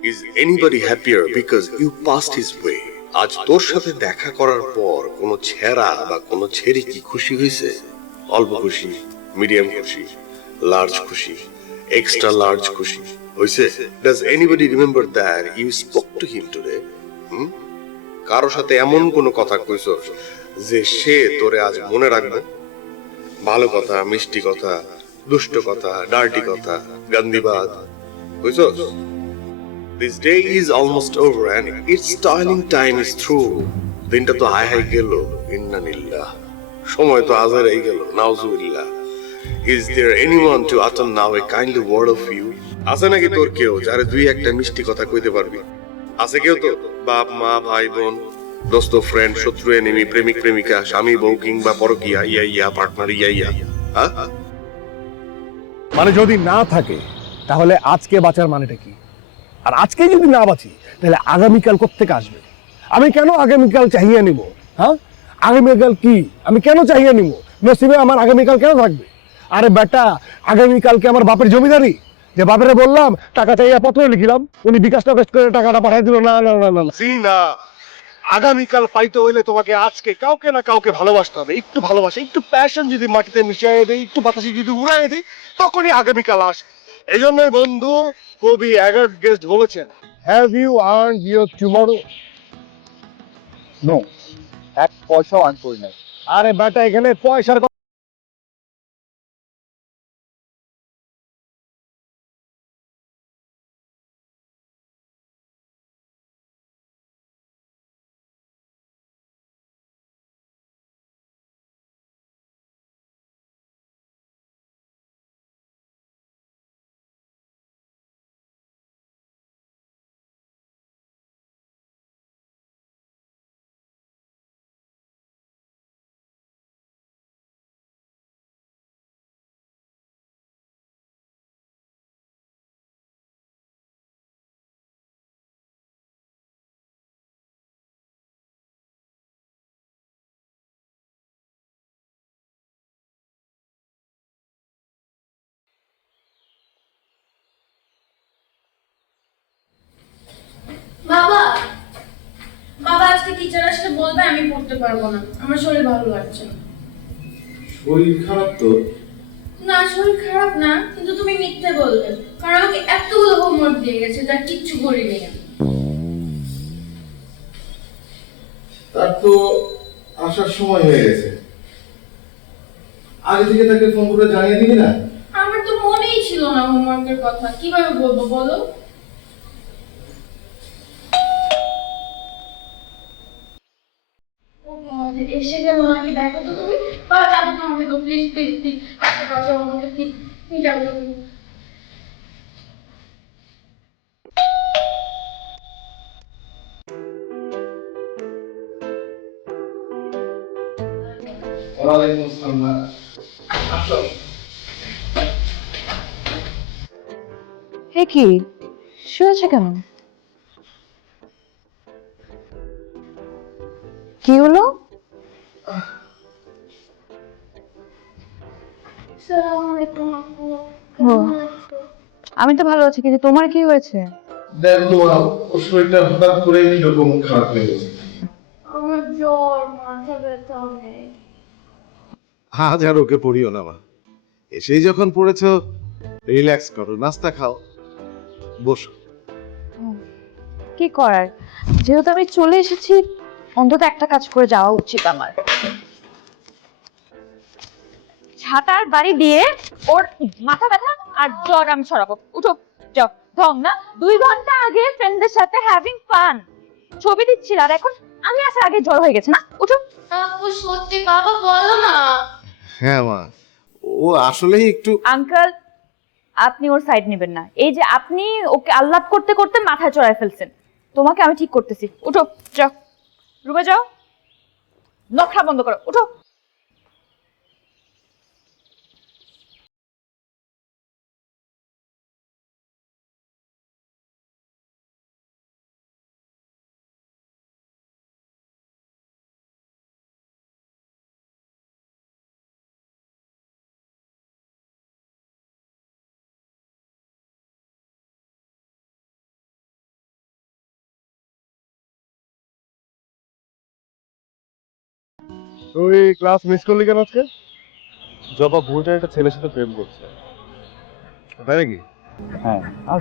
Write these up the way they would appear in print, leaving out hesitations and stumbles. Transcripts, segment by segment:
Is anybody happier because you passed his way? আজ তোর সাথে দেখা করার পর কোনো ছেঁড়া বা কোনো ছেড়ি কি খুশি হয়েছে? অল্প খুশি, মিডিয়াম খুশি, লার্জ খুশি, এক্সট্রা লার্জ খুশি হয়েছে? Does anybody remember that you spoke to him today? কারো সাথে এমন কোনো কথা কইছস যে সে তোরে আজ মনে রাখবে? ভালো কথা, মিষ্টি কথা, দুষ্ট কথা, ডার্টি কথা, গান্দিবাদ কইছস? This day is almost over and its toiling time is through. দিনটা তো হাই হাই গেল, ইন্নালিল্লাহ। সময় তো হাজারাই গেল, নাউজুবিল্লাহ। Is there anyone to utter now a kindly word of you? আছে নাকি তোর কেউ যারে দুই একটা মিষ্টি কথা কইতে পারবি? আছে কেউ তো? বাপ মা ভাই বোন দোস্ত ফ্রেন্ড শত্রু এনিমি প্রেমিক প্রেমিকা স্বামী বউ কিংবা পরকীয়া ইয়া পার্টনার ইয়া হ্যাঁ? মানে যদি না থাকে তাহলে আজকে বাঁচার মানেটা কি? আর আজকে যদি না বাঁচি তাহলে আগামীকাল কোত্থেকে আসবে? আমি কেন আগামীকাল চাহিয়ে নিব? হ্যাঁ, আগামীকাল কি আমি কেন চাহিয়ে নিব? নসিবে আমার আগামীকাল কেন থাকবে? আরে বেটা, আগামীকালকে আমার বাপের জমিদারি যে বাপেরে বললাম টাকা চাইয়া পত্র লিখিলাম, উনি বিকাশ টাকাশ করে টাকাটা পাঠিয়ে দিল। না না না না না, আগামীকাল পাইতে হইলে তোমাকে আজকে কাউকে না কাউকে ভালোবাসতে হবে। একটু ভালোবাসা, একটু প্যাশন যদি মাটিতে মিশিয়ে দেয়, একটু বাতাসে যদি উড়াই দেয়, তখনই আগামীকাল আসে। এই জন্যই বন্ধু কবি অ্যাগার গেস্ট বলেছেন, have you earn your tomorrow? No, এক পয়সাও আর্ন করি নাই। আরে বেটা, এখানে পয়সার বাবা, বাবা আজকে টিচার আসলে বলবে আমি পড়তে পারবো না, আমার শরীর ভালো লাগছে না। শরীর খারাপ তো? না, শরীর খারাপ না, কিন্তু তুমি মিথ্যে বলবে, কারণ আমাকে এতগুলো হোমওয়ার্ক দিয়ে গেছে যা কিচ্ছু করিনি আমি। তার তো আসার সময় হয়ে গেছে, আগে থেকে তাকে ফোন করে জানিয়ে দিবি না? আমার তো মনেই ছিল না হোমওয়ার্কের কথা, কিভাবে বলবো বলো? এসে গেল, আমি দেখো তো তুমি যাবো তো আমাকে, তো প্লিজ প্লিজ প্লিজ আমাকে প্লিজ যাবো। ওয়ালাইকুম আসসালাম। আসো। হে কি শুয়েছে কেন? কি হলো? ও, আমি তো ভালো আছি, কিন্তু তোমার কি হয়েছে? দেখো ওর শরীরটা হঠাৎ করে এরকম খারাপ হয়ে গেছে। আমার জ্বর, মাথা ব্যথা অনেক। আজ আর ওকে পড়িও না মা, এসেই যখন পড়েছো রিল্যাক্স করো, নাস্তা খাও, বসো। কি করার, যেহেতু আমি চলে এসেছি অন্তত একটা কাজ করে যাওয়া উচিত আমার। ঝাঁটার বাড়ি দিয়ে ওর মাথা ব্যথা আর জ্বর আমি সরাবো। উঠো, যাও। ঢং না, 2 ঘন্টা আগে ফ্রেন্ডদের সাথে হ্যাভিং ফান ছবি দিচ্ছিল, আর এখন আমি আসার আগে জ্বর হয়ে গেছে। না, উঠো। সত্যি বাবা, বলো না। হ্যাঁ মা, ও আসলেই একটু। আঙ্কেল, আপনি ওর সাইড নেবেন না। এই যে আপনি ওকে আহ্লাদ করতে করতে মাথায় চড়ায় ফেলছেন, তোমাকে আমি ঠিক করতেছি। উঠো, যাও, রুমে যাও, নখরা বন্ধ করো, উঠো। তুই ক্লাস মিস করলি কেন আজকে? জবা ভুলটা একটা ছেলের সাথে প্রেম করছে। তাই নাকি? হ্যাঁ, আর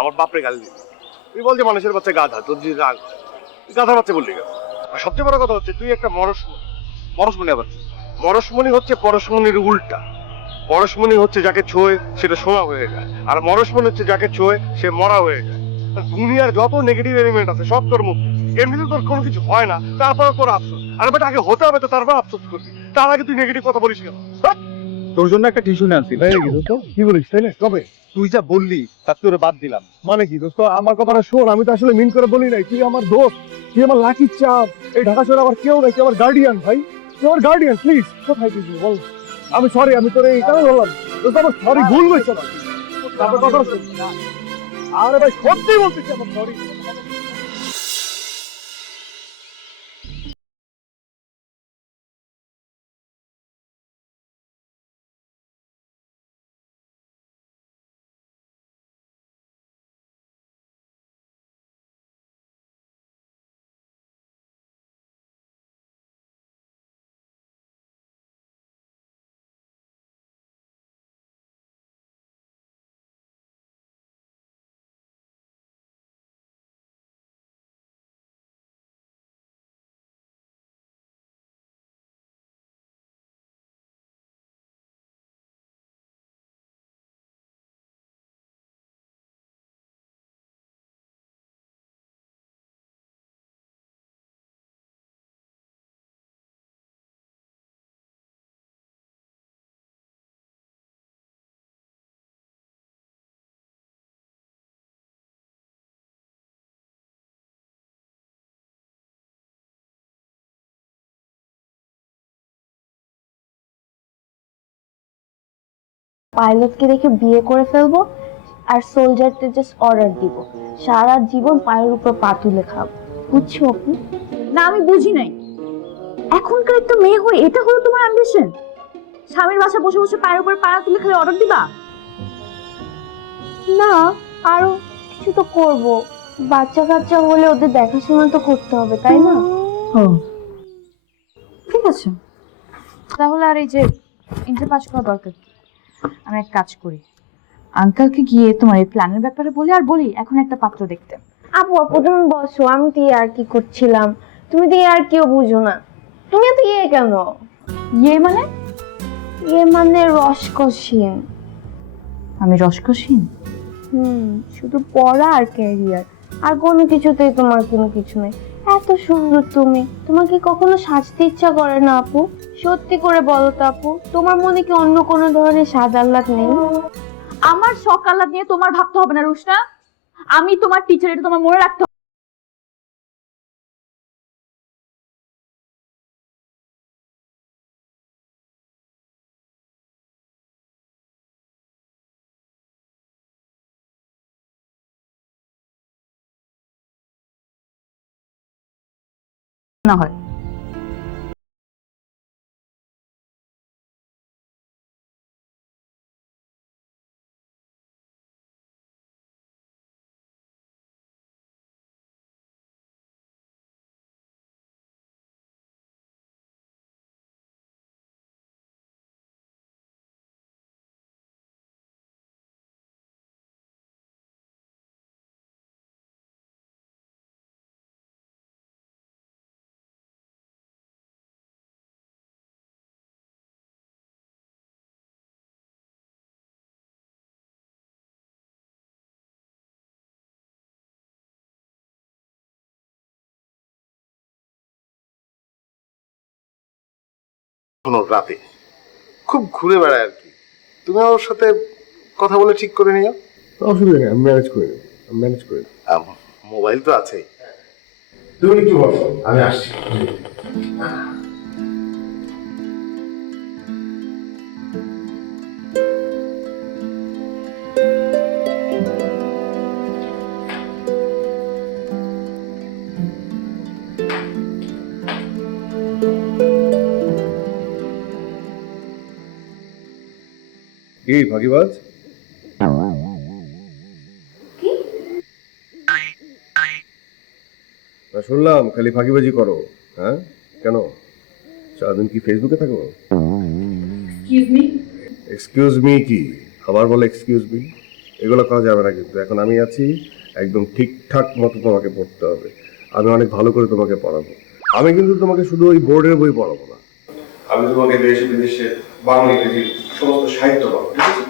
আমার বাপরে গালি দিবি? তুই বল যে মানুষের বাচ্চা গাধা, তোর যে রাগ হয়। তুই গাধার বাচ্চা বললি কেন? আর সবচেয়ে বড় কথা হচ্ছে তুই একটা মরসমণি আবার কি? মরসমণি হচ্ছে পরশমণির উল্টা। পরশমণি হচ্ছে যাকে ছোঁয় সেটা সোনা হয়ে যায়, আর মরসমণি হচ্ছে যাকে ছোঁয় সে মরা হয়ে যায়। আর দুনিয়ার যত নেগেটিভ এলিমেন্ট আছে সব তোর মধ্যে। এমনিতে তোর কোনো কিছু হয় না, তারপরে তোর আফসোস। আর বেটা আগে হতে হবে তো তারপর আফসোস করবি, তার আগে তুই নেগেটিভ কথা বলিস কেন? তোর জন্য একটা টিস্যু নিয়ে আনছি। কি বলিস তাই না? কবে? তুই যা বললি তার তোরে বাদ দিলাম। মানে কি দোস্ত, আমার কথাটা শোন, আমি তো আসলে মিন করে বলি নাই। তুই আমার দোস্ত, তুই আমার লাকি চাপ। এই ঢাকা শহরে আমার কেউ নাই, তুই আমার গার্ডিয়ান ভাই, তুই আমার গার্ডিয়ান। প্লিজ কোথায় তুই বল? আমি সরি, আমি তোর এই কেন বললাম দোস্ত, আমার সরি ভুল হয়েছে। তারপর কথা শোন। আরে ভাই সত্যি বলতেছি, আমার সরি। পাইলটকে দেখে বিয়ে করে ফেলবো, আর সোলজারদের জাস্ট অর্ডার দিব, সারা জীবন পায়ের উপর পা তুলে খাবো। বুঝছো আপু? না, আমি বুঝি নাই। এখনকার একটা মেয়ে হয়ে এটা হলো তোমার অ্যাম্বিশন? স্বামীর বাসা বসে বসে পায়ের উপর পা তুলে খালি অর্ডার দিবা? না, আরো কিছু তো করব। বাচ্চা কাচ্চা হলে ওদের দেখাশোনা তো করতে হবে, তাই না? ঠিক আছে, তাহলে আর এই যে ইন্টার পাস করা দরকার কি? আমি এক কাজ করি, আঙ্কেলকে গিয়ে তোমার এই প্ল্যানের ব্যাপারে বলি, আর বলি এখন একটা পাত্র দেখতে। আপু আপু তুমি বসো, আমি তো আর কি করছিলাম, তুমি তো আর কেউ বুঝো না। তুমি এত কেন? ইয়ে মানে? মানে রসকসীন। আমি রসকসীন? শুধু পড়া আর ক্যারিয়ার, আর কোনো কিছুতেই তোমার কোনো কিছু নেই। এত সুন্দর তুমি, তোমার কি কখনো সাজতে ইচ্ছা করে না আপু? সত্যি করে বলো তো আপু, তোমার মনে কি অন্য কোনো ধরনের স্বাদ আহ্লাদ নেই? আমার শখ আহ্লাদ নিয়ে তোমার ভাবতে হবে না রুশনা। আমি তোমার টিচার, এটা তোমার মনে রাখতে হবে। না হয় কোনো রাতে খুব ঘুরে বেড়ায় আর কি। তুমি ওর সাথে কথা বলে ঠিক করে নিও। অসুবিধা নেই, আমি ম্যানেজ করে নেবো, আমি ম্যানেজ করে নেবো। মোবাইল তো আছেই। তুমি একটু বসো, আমি আসছি। কি ফাঁকিবাজ? শুনলাম খালি ফাঁকিবাজি করো, হ্যাঁ? কেন সারাদিন কি ফেসবুকে থাকো? Excuse me. এক্সকিউজ মি কি? আবার বলে এক্সকিউজ মি? এগুলো করা যাবে না কিন্তু। এখন আমি আছি, একদম ঠিকঠাক মতো তোমাকে পড়তে হবে। আমি অনেক ভালো করে তোমাকে পড়াবো। আমি কিন্তু তোমাকে শুধু ওই বোর্ডের বই পড়াবো না, আমি তোমাকে দেশ বিদেশে বাংলা ইংরেজি সমস্ত সাহিত্য পড়াবো, ঠিক আছে?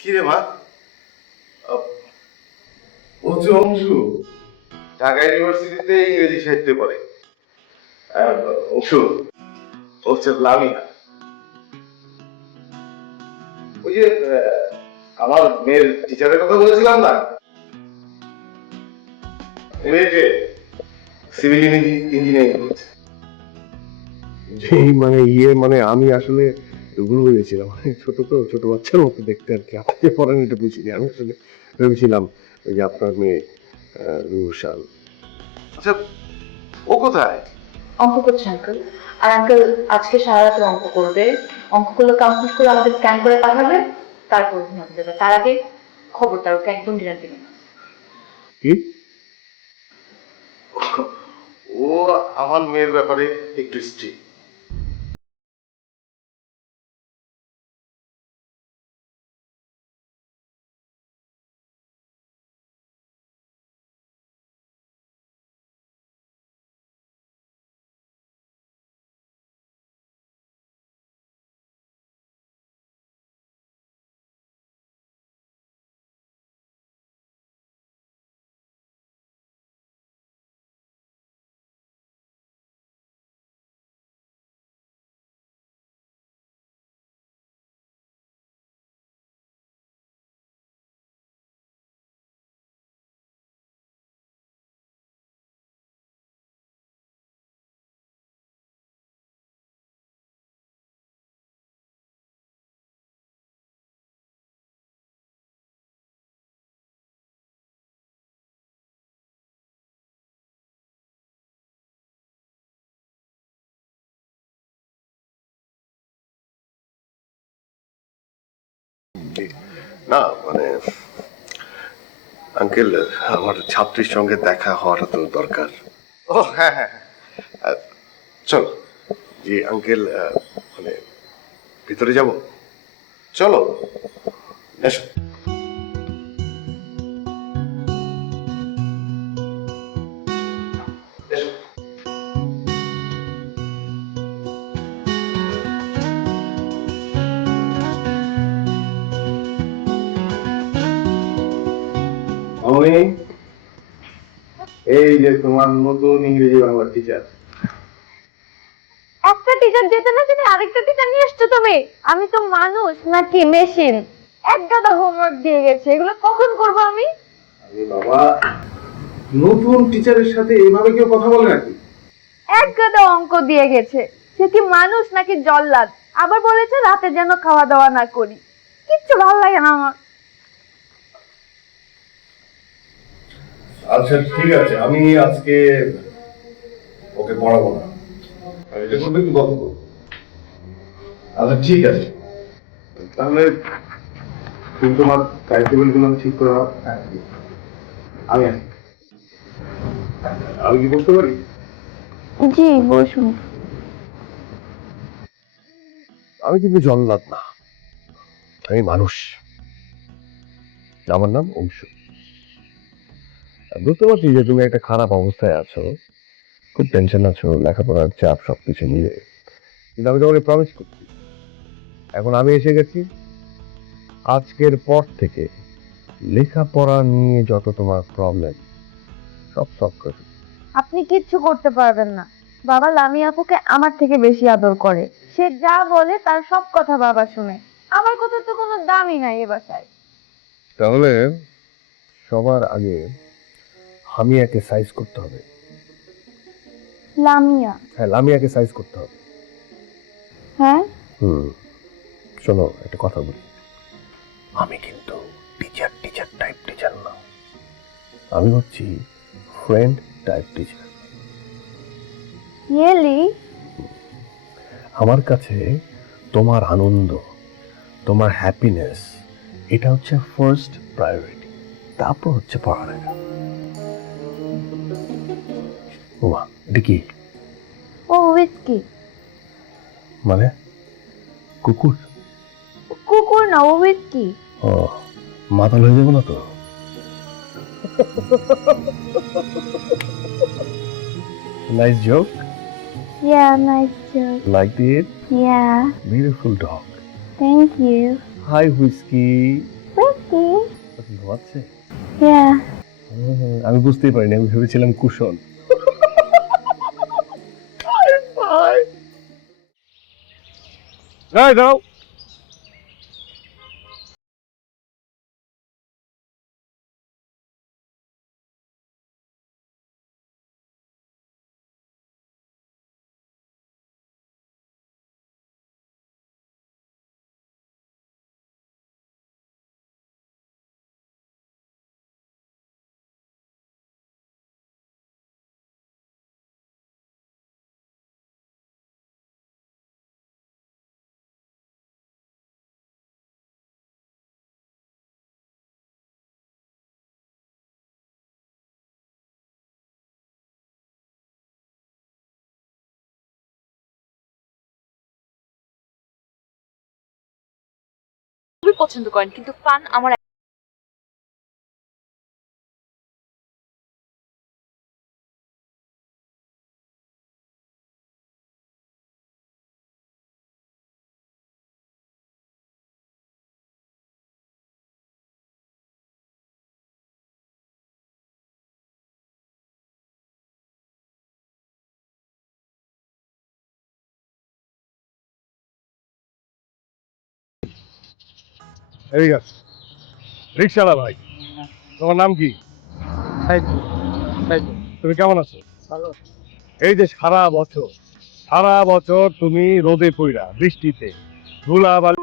কি রে মা? ও যে অংশু ঢাকা ইউনিভার্সিটিতে ইংরেজি সাহিত্যে পড়ে। অংশু ও হচ্ছে লামিয়া। ওই যে আমার মেয়ের টিচারের কথা বলেছিলাম না, মেয়েকে সিভিল ইঞ্জিনিয়ারিং করছে। যেই মানে মানে আমি আসলে ভুলে গেছিলাম, ছোট তো, ছোট বাচ্চার মতো দেখতে আর কি। আপনি পড়েন এটা বুঝিনি, আমি আসলে ভেবেছিলাম ওই যে আপনার মেয়ে রুশাল। আচ্ছা ও কোথায়? অঙ্ক করছে আঙ্কেল। আর আঙ্কেল আজকে সারা রাত অঙ্ক করবে। অঙ্কগুলো কমপ্লিট করে আমাদের স্ক্যান করে পাঠাবে, তারপর ঘুমাতে দেবে। তার আগে খবরদার ওকে একদম ডিনার দিবেন না। কি? ও আমার মেয়ের ব্যাপারে একটু স্ট্রিক্ট। না মানে আঙ্কেল, আমার ছাত্রীর সঙ্গে দেখা হওয়াটা তো দরকার। ও হ্যাঁ হ্যাঁ হ্যাঁ, চলো। জি আঙ্কেল, মানে ভিতরে যাব? চলো এসো। এসো। আমি এই যে তোমার নতুন ইংরেজি বাংলা টিচার। একটা টিচার যেতে না জেনে আরেকটা টিচার নিয়ে এসছো তুমি। আমি তো মানুষ নাকি মেশিন? এক গাদা হোমওয়ার্ক দিয়ে গেছে, এগুলো কখন করবো আমি? আরে বাবা, নতুন টিচারের সাথে এইভাবে কেউ কথা বলে নাকি? এক গাদা অঙ্ক দিয়ে গেছে, সে কি মানুষ নাকি জল্লাদ? আবার বলেছে রাতে যেন খাওয়া দাওয়া না করি। কিচ্ছু ভালো লাগে না আমার। আচ্ছা ঠিক আছে, আমি আজকে ওকে পড়াবো না, আমি এটা করবে কি গল্প করবো। আচ্ছা ঠিক আছে, তাহলে তুমি তোমার টাইম টেবিল গুলো ঠিক করে নাও। আমি আসি। আমি কি করতে পারি? জি বসুন। আমি কিন্তু জল্লাদ না, আমি মানুষ। আমার নাম অংশু। বুঝতে পারছি যে তুমি একটা খারাপ অবস্থায় আছো, খুব টেনশন আছো, লেখাপড়ার চাপ সবকিছু মিলে। কিন্তু আমি তোমাকে প্রমিস করছি, এখন আমি এসে গেছি, আজকের পর থেকে লেখাপড়া নিয়ে যত তোমার প্রবলেম সব সলভ করে। আপনি কিচ্ছু করতে পারবেন না। বাবা লামি আপুকে আমার থেকে বেশি আদর করে। সে যা বলে তার সব কথা বাবা শুনে। আমার কথা তো কোনো দামই নাই এ বাসায়। তাহলে সবার আগে হামিয়াকে সাইজ করতে হবে। লামিয়া? হ্যাঁ, লামিয়াকে সাইজ করতে হবে। হ্যাঁ, শোনো, একটা কথা বলি, আমি কিন্তু টিচার টিচার টাইপ টিচার না, আমি হচ্ছি ফ্রেন্ড টাইপ টিচার। রিয়েলি? আমার কাছে তোমার আনন্দ, তোমার হ্যাপিনেস, এটা হচ্ছে ফার্স্ট প্রায়োরিটি, তারপর হচ্ছে পড়ালেখা। ওমা, এটা কি? ও উইস্কি। মানে কুকুর? কুকুর না, ও উইস্কি। ও, মাতাল হয়ে যাবো না তো? Nice joke. Yeah, nice joke. Liked it? Yeah, Beautiful dog. thank you. Hi, Whiskey. Whiskey? ঘুমাচ্ছে? Yeah. আমি বুঝতেই পারিনি, আমি ভেবেছিলাম কুশন। দাও। খুবই পছন্দ করেন, কিন্তু পান আমার এই আছে রিক্সাওয়ালা ভাই, তোমার নাম কি? তুমি কেমন আছো? ভালো। এই যে সারা বছর তুমি রোদে পইরা, বৃষ্টিতে, ধুলাবালি,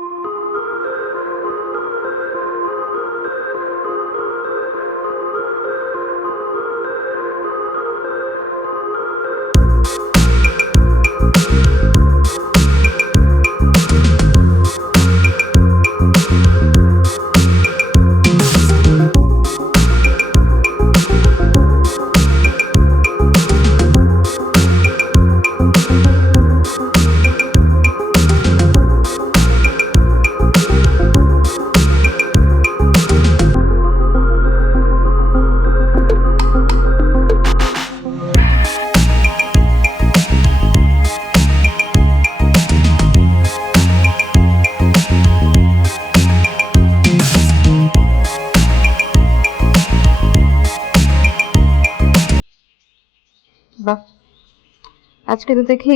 বাহ, আজকে তো দেখি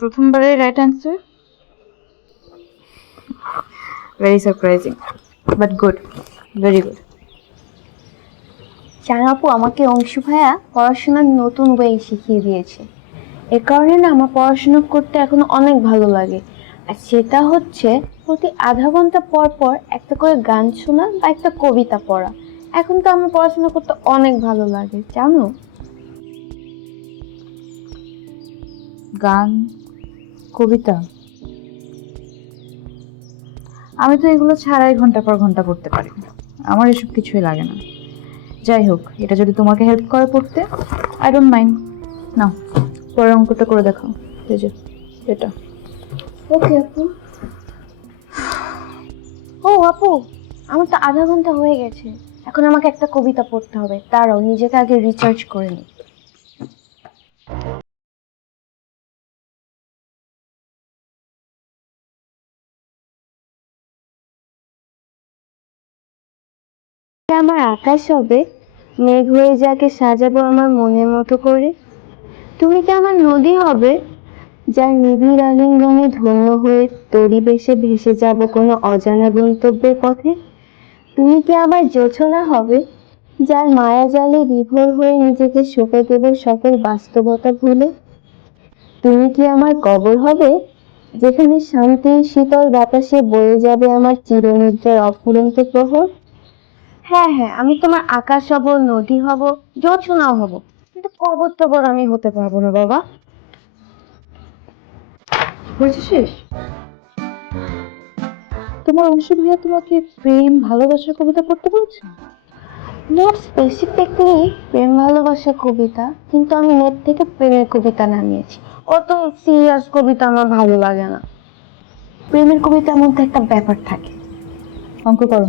প্রথমবারের right answer. Very surprising, but good, very good. জানো আপু, আমাকে অংশু ভাইয়া পড়াশোনার নতুন ওয়ে শিখিয়ে দিয়েছে। এ কারণে না আমার পড়াশোনা করতে এখন অনেক ভালো লাগে। আর সেটা হচ্ছে প্রতি আধা ঘন্টা পর পর একটা করে গান শোনা বা একটা কবিতা পড়া। এখন তো আমার পড়াশোনা করতে অনেক ভালো লাগে, জানো? গান, কবিতা, আমি তো এগুলো ছাড়াই ঘন্টা পর ঘন্টা পড়তে পারি না, আমার এসব কিছুই লাগে না। যাই হোক, এটা যদি তোমাকে হেল্প করে পড়তে, আই ডোন্ট মাইন্ড। নাও, পরের অঙ্কটা করে দেখাও। এই যে এটা। ওকে আপু। ও আপু, আমার তো আধা ঘন্টা হয়ে গেছে, এখন আমাকে একটা কবিতা পড়তে হবে। দাঁড়াও, নিজেকে আগে রিচার্জ করে নিই। আমার আকাশ হবে, মেঘ হয়ে যাকে সাজাবো আমার মনের মতো করে। তুমি কি আমার নদী হবে, যার নিবিড় আলিঙ্গনে ধন্য হয়ে তরি বেশে ভেসে যাব কোনো অজানা গন্তব্যের পথে? তুমি কি আমার জোছনা হবে, যার মায়া জালে বিভোর হয়ে নিজেকে সঁপে দেব সকল বাস্তবতা ভুলে? তুমি কি আমার কবর হবে, যেখানে শান্তির শীতল বাতাসে বয়ে যাবে আমার চিরনিদ্রার অফুরন্ত প্রহর? হ্যাঁ হ্যাঁ, আমি তোমার আকাশ হব, নদী হব, জোছনাও হব, কিন্তু কবর টবর আমি হতে পারবো না বাবা। বলছি শেষ, তোমার অংশ ভাইয়া তোমাকে প্রেম ভালোবাসার কবিতা পড়তে বলছে? নট স্পেসিফিকলি প্রেম ভালোবাসা কবিতা, কিন্তু আমি নেট থেকে প্রেমের কবিতা নামিয়েছি। অত সিরিয়াস কবিতা আমার ভালো লাগে না। প্রেমের কবিতার মধ্যে একটা ব্যাপার থাকে। অঙ্ক করো।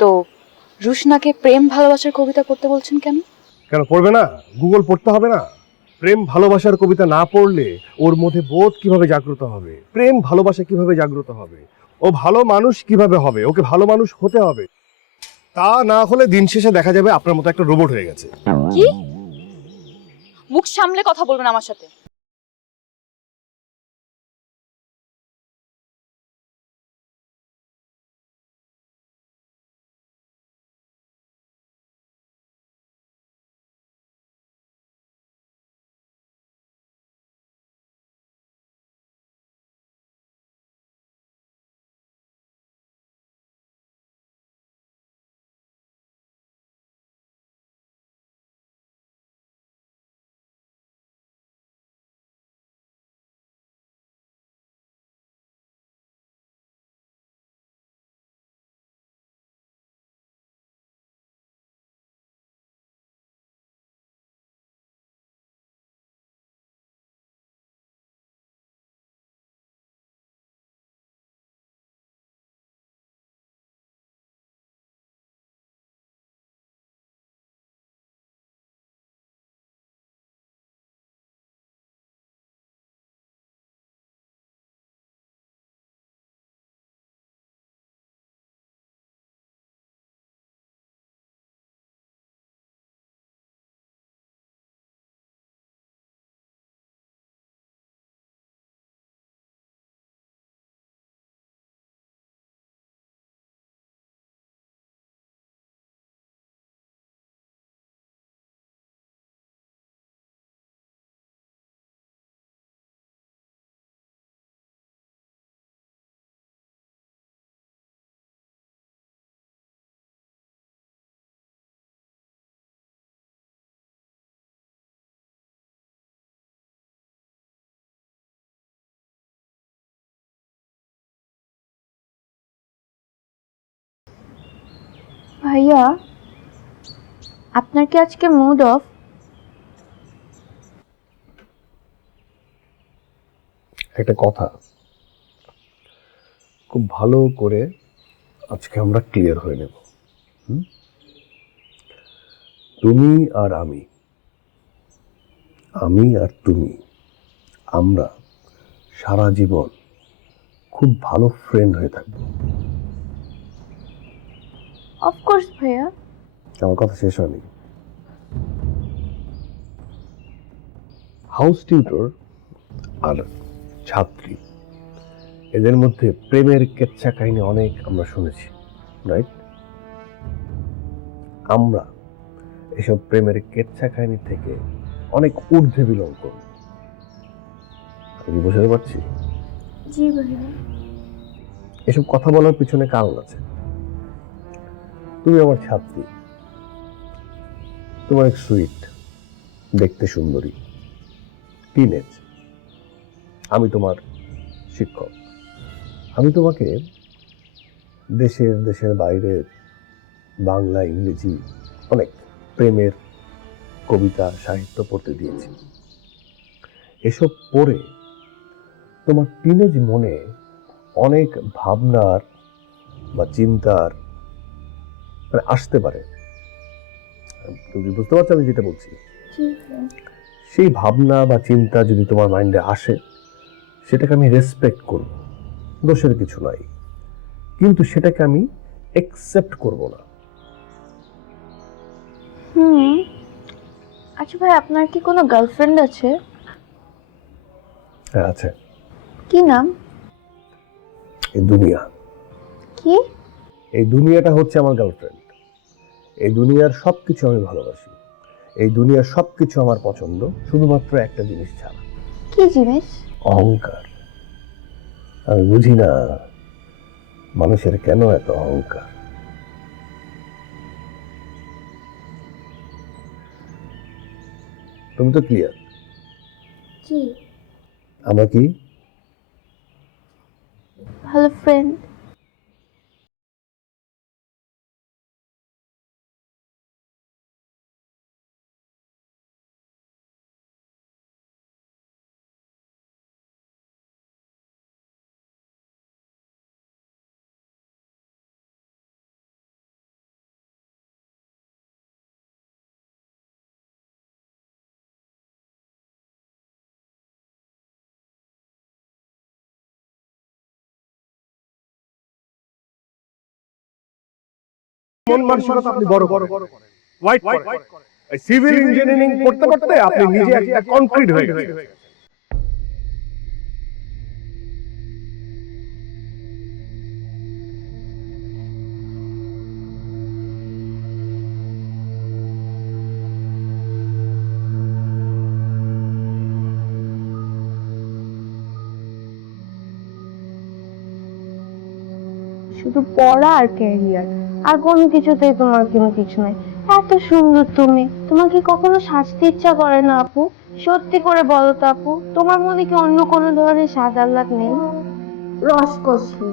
তো রুশনাকে প্রেম ভালোবাসার কবিতা পড়তে বলছেন কেন? কেন পড়বে না? গুগল পড়তে হবে না? প্রেম ভালোবাসার কবিতা না পড়লে ওর মধ্যে বোধ কিভাবে জাগ্রত হবে, প্রেম ভালোবাসা কিভাবে জাগ্রত হবে, ও ভালো মানুষ কিভাবে হবে, ওকে ভালো মানুষ হতে হবে। তা না হলে দিন শেষে দেখা যাবে আপনার মতো একটা রোবট হয়ে গেছে। কি? মুখ সামলে কথা বলবেন আমার সাথে। ভাইয়া, আপনার কি আজকে মুড অফ? একটা কথা খুব ভালো করে আজকে আমরা ক্লিয়ার হয়ে নেব। তুমি আর আমি, আমি আর তুমি, আমরা সারা জীবন খুব ভালো ফ্রেন্ড হয়ে থাকবো। অফকোর্স ভাইয়া। আমার কথা শেষ হয়নি। হাউস টিউটর আর ছাত্রী এদের মধ্যে প্রেমের কেচ্ছা কাহিনী অনেক আমরা শুনেছি, রাইট? আমরা এসব প্রেমের কেচ্ছা কাহিনী থেকে অনেক ঊর্ধ্বে বিলং করি। আমি কি বোঝাতে পারছি? জি ভাইয়া। এসব কথা বলার পিছনে কারণ আছে। তুমি আমার ছাত্রী, তুমি অনেক সুইট, দেখতে সুন্দরী, টিনেজ। আমি তোমার শিক্ষক। আমি তোমাকে দেশের বাইরের বাংলা, ইংরেজি অনেক প্রেমের কবিতা, সাহিত্য পড়তে দিয়েছি। এসব পড়ে তোমার টিনেজ মনে অনেক ভাবনার বা চিন্তার আসতে পারে। তুমি বুঝতে পারছো আমি যেটা বলছি? জি ভাইয়া। সেই ভাবনা বা চিন্তা যদি তোমার মাইন্ডে আসে, সেটাকে আমি রেসপেক্ট করব, দোষের কিছু নাই, কিন্তু সেটাকে আমি একসেপ্ট করব না। আচ্ছা ভাই, আপনার কি কোনো গার্লফ্রেন্ড আছে? হ্যাঁ আছে, কি নাম? এই দুনিয়া। কি? এই দুনিয়াটা হচ্ছে আমার গার্লফ্রেন্ড। এই দুনিয়ার সবকিছু আমি ভালোবাসি, এই দুনিয়ার সবকিছু আমার পছন্দ, শুধুমাত্র একটা জিনিস ছাড়া। কি জিনিস? অহংকার। আমি বুঝি না মানুষের কেন এত অহংকার। তুমি তো ক্লিয়ার। জি। আমরা কি? ভালো ফ্রেন্ড। মন মানসিকতা আপনি বড় করেন, হোয়াইট করেন। এই সিভিল ইঞ্জিনিয়ারিং পড়তে পড়তে আপনি নিজে একটা কনক্রিট হয়ে গেছেন। শুধু পড়া আর ক্যারিয়ার, আর কোনো কিছুতেই তোমার কোনো কিছু নাই। এত সুন্দর তুমি, তোমার কি কখনো সাজতে ইচ্ছা করে না আপু? সত্যি করে বলো তো আপু, তোমার মনে কি অন্য কোনো ধরনের স্বাদ আহ্লাদ নেই? রসকসি।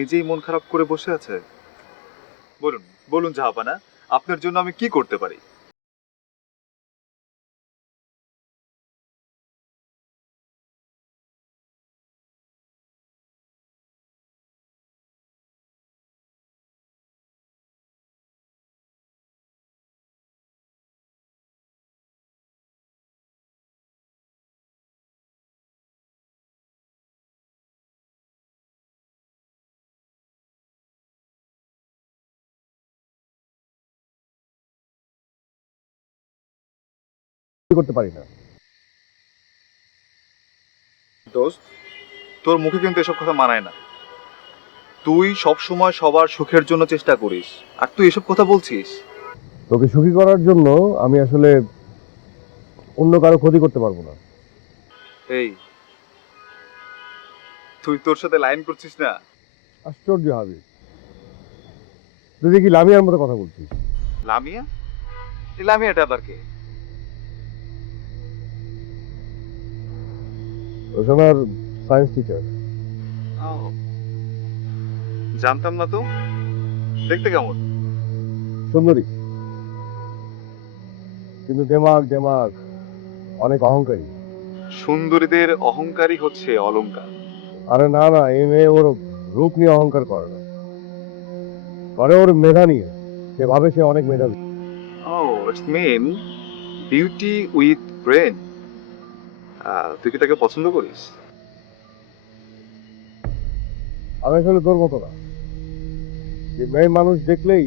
নিজেই মন খারাপ করে বসে আছে। বলুন বলুন জাহাপানা, আপনার জন্য আমি কি করতে পারি? করতে পারি না। দোস্ত, তোর মুখে কিন্তু এসব কথা মানায় না। তুই সব সময় সবার সুখের জন্য চেষ্টা করিস, আর তুই এসব কথা বলছিস? তোকে সুখী করার জন্য আমি আসলে অন্য কারো ক্ষতি করতে পারবো না। এই, তুই তোর সাথে লাইন করছিস না? আশ্চর্য হবে, তুই দেখি লামিয়ার মতো কথা বলছিস। লামিয়া? এই লামিয়াটা আবার কে? Rushanara science teacher. ও, জানতাম না তো। দেখতে কেমন? সুন্দরী, কিন্তু দেমাগ অনেক অহংকারী। সুন্দরীদের অহংকারই হচ্ছে অলংকার। আরে না না, এই মেয়ে ওর রূপ নিয়ে অহংকার করে না, করে ওর মেধা নিয়ে। সে ভাবে সে অনেক মেধাবী। ও, it's mean beauty with brain. তুই কি তাকে পছন্দ করিস? আমি আসলে তোর মতো না, যে মেয়ে মানুষ দেখলেই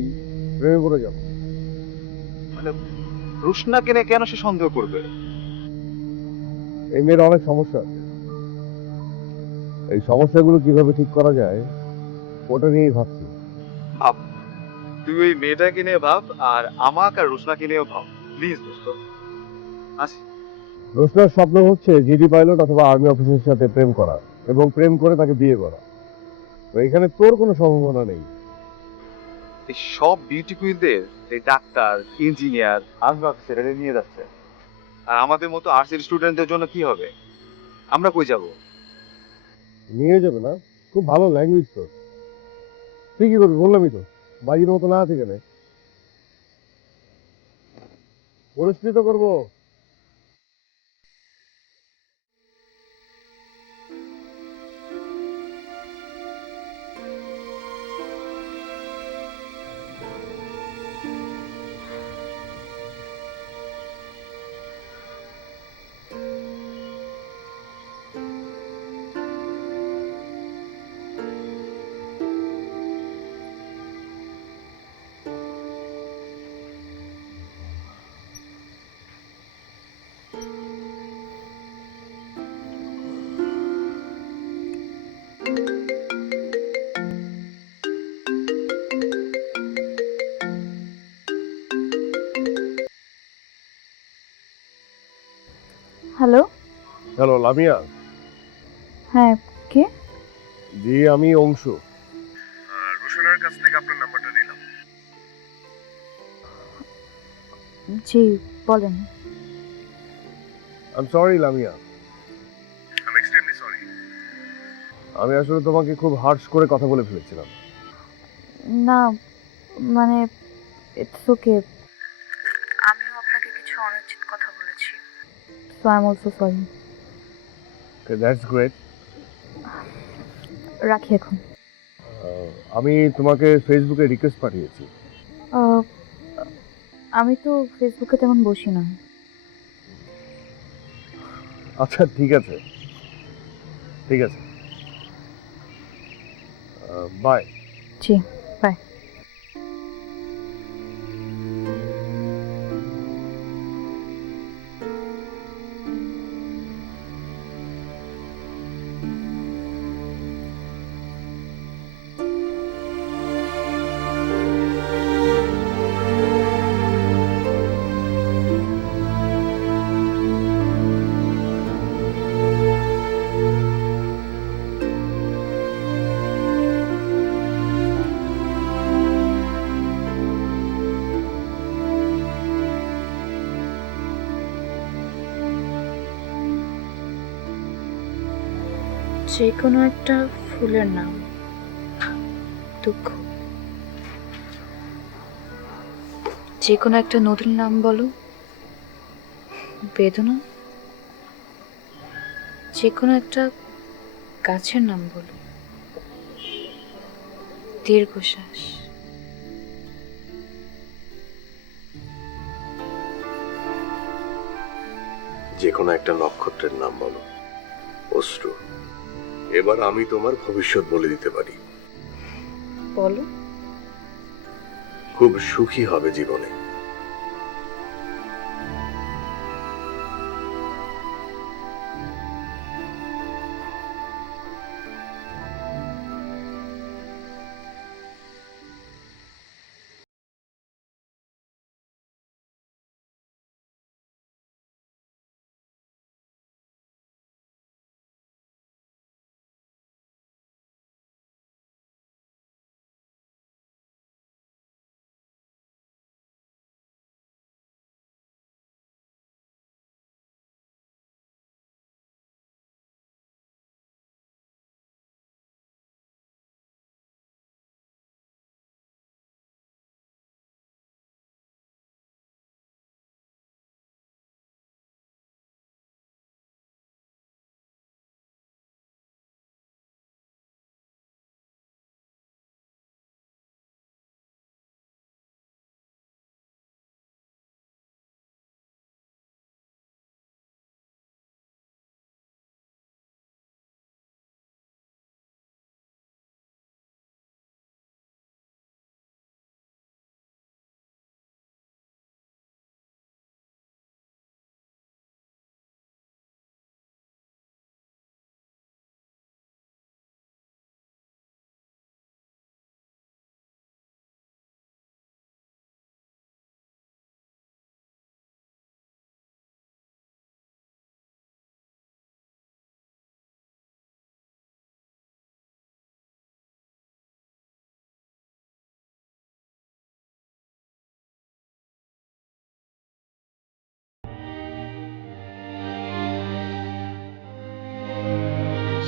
প্রেমে পড়ে যাবো। মানে রুশনাকে নিয়ে কেন সে সন্দেহ করবে? এই মেয়ের অনেক সমস্যা আছে, এই সমস্যাগুলো কিভাবে ঠিক করা যায় ওটা নিয়েই ভাবছি। ভাব, তুই ওই মেয়েটাকে নিয়ে ভাব, আর আমাকে আর রুশনাকে নিয়েও ভাব প্লিজ দোস্ত। আচ্ছা, রোশনার স্বপ্ন হচ্ছে জিডি পাইলট অথবা আর্মি অফিসারের সাথে প্রেম করা, এবং প্রেম করে তাকে বিয়ে করা। তো এখানে তোর কোনো সম্ভাবনা নেই। এই সব বিউটি কুইনদের এই ডাক্তার, ইঞ্জিনিয়ার, আর্মি অফিসার এরা নিয়ে যাচ্ছে, আর আমাদের মতো আর্টসের স্টুডেন্টদের জন্য কি হবে? আমরা কই যাব? নিয়ে যাবে না? খুব ভালো ল্যাঙ্গুয়েজ তোর, তুই কি করবি বললামই তো, বাজির মতো না আছে কেন, পুরস্কৃত করবো। Hello, hello Lamia. হ্যাঁ কে? জি, আমি অংশু। রুশনার কাছ থেকে আপনার নাম্বারটা নিলাম। জি বলেন। I am sorry Lamia, I am extremely sorry. আমি আসলে তোমাকে খুব হার্শ করে কথা বলে ফেলেছিলাম। না মানে ইটস ওকে, আমিও আপনাকে কিছু অনুচিত কথা বলেছি, so I am also sorry. That's great. রাখি এখন। আমি তোমাকে ফেসবুকে রিকোয়েস্ট পাঠিয়েছি। আমি তো ফেসবুকে তেমন বসি না। আচ্ছা ঠিক আছে, ঠিক আছে, বাই। G by. যে কোনো একটা ফুলের নাম। দুঃখ। যে কোনো একটা নদীর নাম বলো। বেদনা। যে কোনো একটা গাছের নাম বলো। দীর্ঘশ্বাস। যে কোনো একটা নক্ষত্রের নাম বলো। অশ্রু। এবার আমি তোমার ভবিষ্যৎ বলে দিতে পারি। বলো। খুব সুখী হবে জীবনে।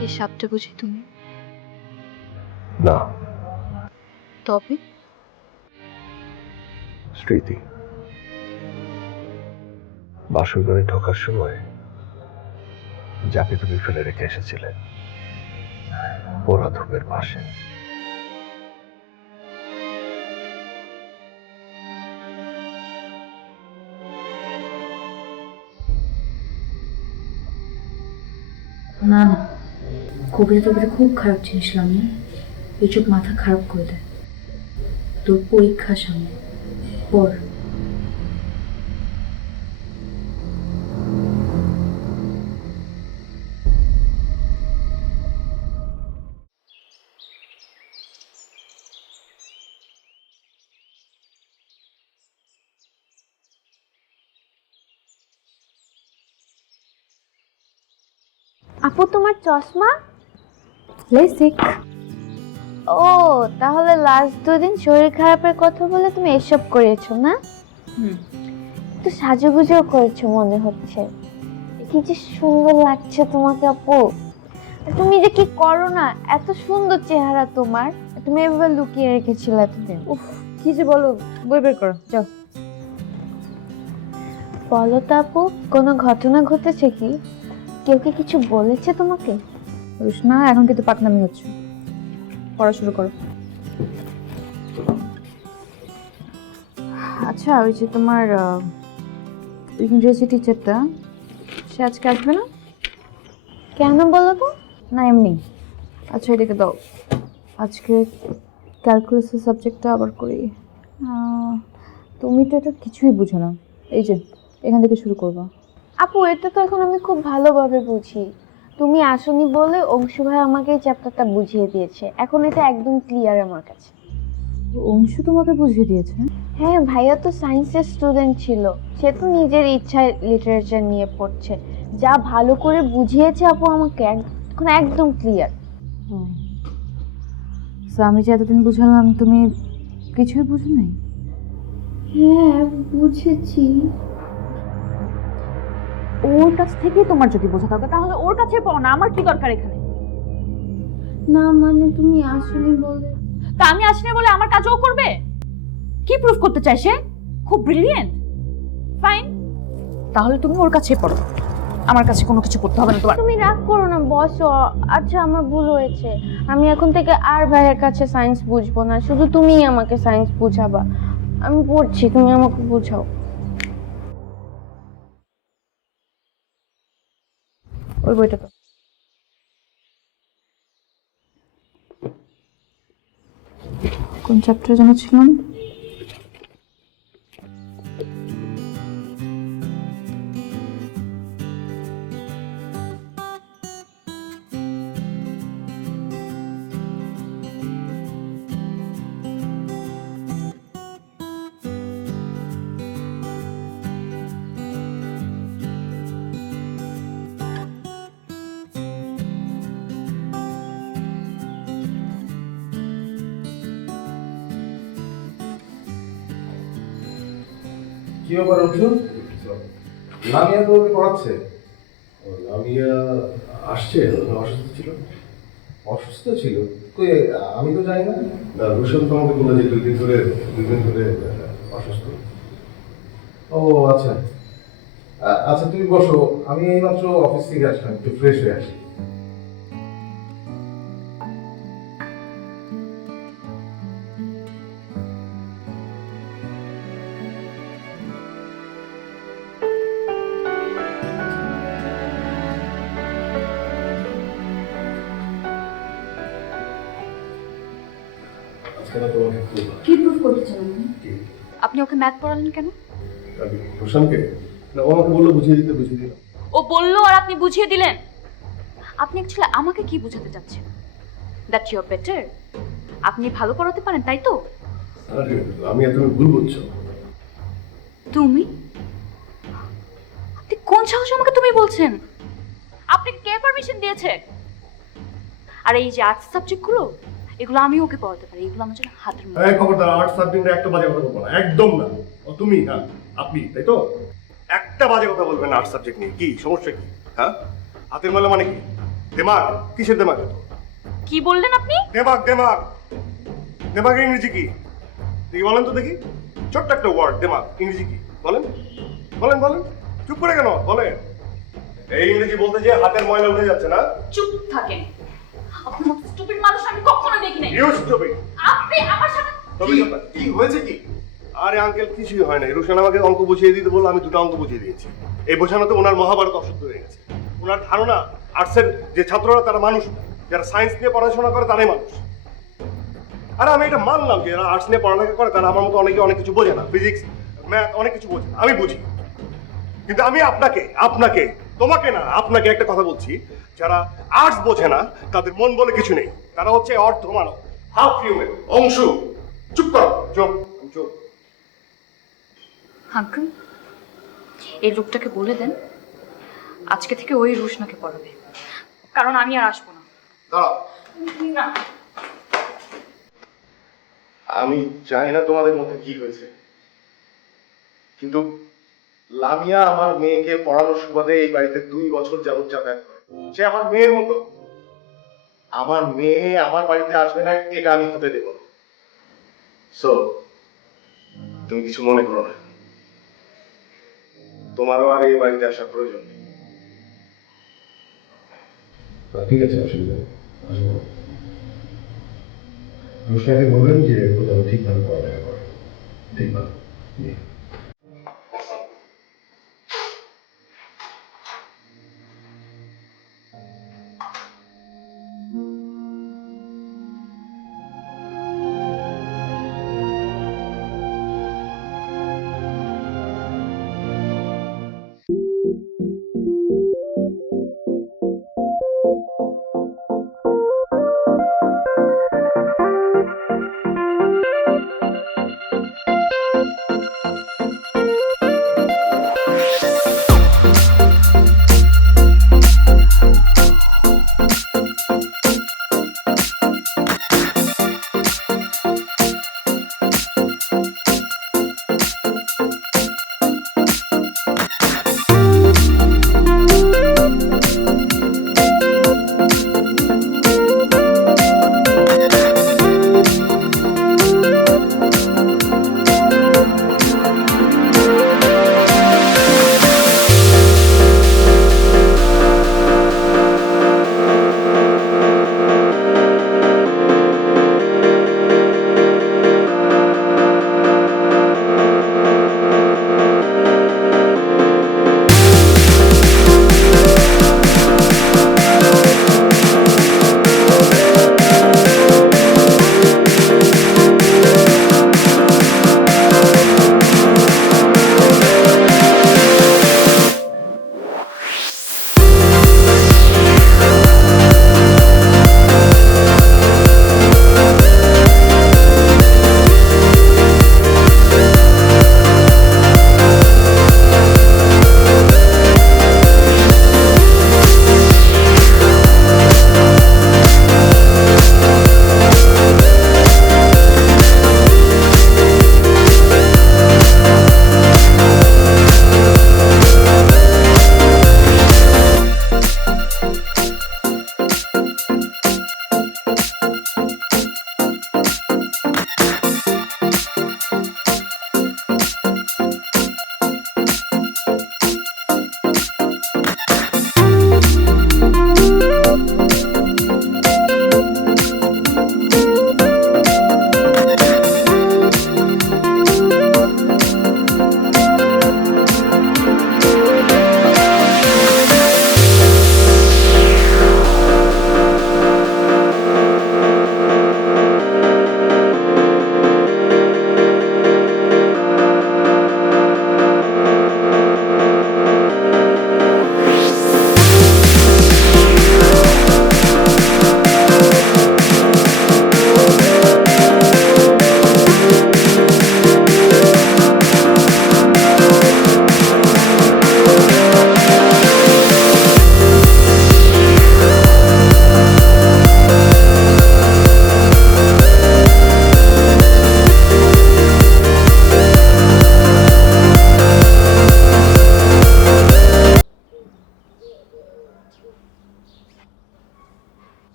সেই সাপটা বুঝি তুমি? না, তবে স্মৃতি। বাসর ঘরে ঢোকার সময় যাকে তুমি ফেলে রেখে এসেছিলে পোড়া ধূপের পাশে। না না, কবিরা তবিরা খুব খারাপ জিনিস লামি, এইসব মাথা খারাপ করে দেয়। তোর পরীক্ষা সামনে, পড়। আপু তোমার চশমা? লেসিক। ও, তাহলে লাস্ট 2 দিন শরীর খারাপের কথা বলে তুমি এসব করেছো না? একটু সাজুগুজুও করেছো মনে হচ্ছে। কি যে সুন্দর লাগছে তোমাকে আপু। আর তুমি যে কি করো না, এত সুন্দর চেহারা তোমার, তুমি এভাবে লুকিয়ে রেখেছিলে এতদিন। উফ, কি যে বলো, বই বের করো, যাও। বলো তো আপু, কোনো ঘটনা ঘটেছে কি? কেউ কি কিছু বলেছে তোমাকে? রুশনা, এখন কিন্তু পাকনামি হচ্ছে, পড়া শুরু করো। আচ্ছা, ওই যে তোমার ইংরেজি টিচারটা, সে আজকে আসবে না? কেন বলো তো? না এমনি। আচ্ছা এদিকে দাও, আজকে ক্যালকুলাসের সাবজেক্টটা আবার করি। তুমি তো এটা কিছুই বুঝো না, এই যে এখান থেকে শুরু করবা। আপু এটা তো এখন আমি খুব ভালোভাবে বুঝি। তুমি আসনি বলে অংশু ভাই আমাকে এই চ্যাপ্টারটা বুঝিয়ে দিয়েছে, এখন এটা একদম ক্লিয়ার আমার কাছে। অংশু তোমাকে বুঝিয়ে দিয়েছে? হ্যাঁ, ভাইয়া তো সায়েন্সের স্টুডেন্ট ছিল, সে তো নিজের ইচ্ছায় লিটারেচার নিয়ে পড়ছে। যা ভালো করে বুঝিয়েছে আপু আমাকে, এখন একদম ক্লিয়ার। আমি যে এতদিন বুঝালাম, তুমি কিছুই বুঝো নাই? হ্যাঁ বুঝেছি। ওর কাছ থেকেই তোমার যদি বোঝা থাকে তাহলে ওর কাছে পাও না, আমার কি দরকার এখানে? না মানে তুমি আসনি বলে। তা আমি আসলে বলে আমার কাজও করবে? কি প্রুফ করতে চাই সে? খুব ব্রিলিয়েন্ট। ফাইন, তাহলে তুমি ওর কাছেই পড়ো, আমার কাছে কোনো কিছু করতে হবে না তোমার। তুমি রাগ করো না, বসো। আচ্ছা আমার ভুল হয়েছে, আমি এখন থেকে আর ভাইয়ের কাছে সায়েন্স বুঝবো না, শুধু তুমিই আমাকে সায়েন্স বুঝাবা। আমি পড়ছি, তুমি আমাকে বুঝাও। ওই বইটা তো। কোন চ্যাপ্টারে যেন ছিলাম? কি ব্যাপার অংশু? লামিয়া তো ওকে পড়াচ্ছে। লামিয়া আসছে, অসুস্থ ছিল। অসুস্থ ছিল? কই, আমি তো জানি না। না, রোশন তো আমাকে বলে যে 2 দিন ধরে অসুস্থ। ও আচ্ছা। আচ্ছা তুমি বসো, আমি এইমাত্র অফিস থেকে আসলাম, একটু ফ্রেশ হয়ে আসি। আজকে না তোমাকে কি প্রুফ করতে চান আপনি? আপনি ওকে ম্যাথ পড়ালেন কেন? রোশনকে না, ও আমাকে বললো বুঝিয়ে দিলাম। ও বললো আর আপনি বুঝিয়ে দিলেন? আপনি অ্যাকচুয়ালি আমাকে কি বোঝাতে চাচ্ছেন? That you are better. আপনি ভালো পড়াতে পারেন, তাই তো? আরে লামিয়া, তুমি ভুল বুঝছো। তুমি? আপনি কোন সাহসে আমাকে তুমি বলছেন? আপনি কে পারমিশন দিয়েছে? আর এই যে আর্টস সাবজেক্টগুলো, এগুলো আমি ওকে পড়াতে পারি, এগুলো আমার জন্য হাতের মধ্যে। এই খবরদার, আর্টস সাবজেক্টে একটা বাজে কথা বলবো না, একদম না। ও তুমি না, আপনি, তাই তো? একটা বাজে কথা বলবেন আর্টস সাবজেক্ট নিয়ে। কি সমস্যা কি? হ্যাঁ, হাতের মেলা মানে কি? দেমাগ? কিসের দেমাগ? কি বললেন আপনি? দেমাগ দেমাগ দেমাগের ইংরেজি কি দেখি বলেন তো দেখি, ছোট্ট একটা ওয়ার্ড দেমাগ, ইংরেজি কি বলেন বলেন বলেন, চুপ করে কেন বলেন? এই ইংরেজি বলতে যে হাতের ময়লা উঠে যাচ্ছে না? চুপ থাকেন। আপনার মতো স্টুপিড মানুষ আমি কখনো দেখি নাই। You stupid. আপনি আমার সাথে কি হয়েছে কি? আরে আঙ্কেল কিছুই হয় না, রুশান আমাকে অঙ্ক বুঝিয়ে দিতে বললো, আমি দুটো অঙ্ক বুঝিয়ে দিয়েছি। এই বোঝানোতে ওনার মহাভারত অশুদ্ধ হয়ে গেছে। ওনার ধারণা আর্টসের যে ছাত্ররা তারা মানুষ না, যারা সায়েন্স নিয়ে পড়াশোনা করে তারাই মানুষ। আর আমি এটা মানলাম যে যারা আর্টস নিয়ে পড়ালেখা করে তারা আমার মতো অনেকে অনেক কিছু বোঝে না, ফিজিক্স ম্যাথ অনেক কিছু বোঝে না, আমি বুঝি। কিন্তু আমি আপনাকে তোমাকে না, আপনাকে একটা কথা বলছি, যারা আর্টস বোঝে না তাদের মন বলে কিছু নেই, তারা হচ্ছে অর্ধ মানব, হাফ হিউম্যান, অংশ। চুপ করো, চুপ চুপ। আঙ্কেল, এই লোকটাকে বলে দেন আজকে থেকে ওই রুশনাকে পড়াবে, কারণ আমি আর আসবো না। দাঁড়াও, না, আমি জানি না তোমাদের মধ্যে কি হয়েছে, কিন্তু লামিয়া আমার মেয়েকে পড়ানোর সুবাদে এই বাড়িতে 2 বছর যাবত যাতায়াত করে। সে আমার মেয়ের মতো। আমার মেয়ে আমার বাড়িতে আসবে না এটা আমি হতে দেব না। সো তুমি কিছু মনে করো না, তোমারও আর এই বাড়িতে আসার প্রয়োজন নেই। ঠিক আছে, অসুবিধা নেই, আসবো। রুশনাকে বলবেন যে কোথাও ঠিকভাবে পড়ালেখা করে, ঠিকভাবে।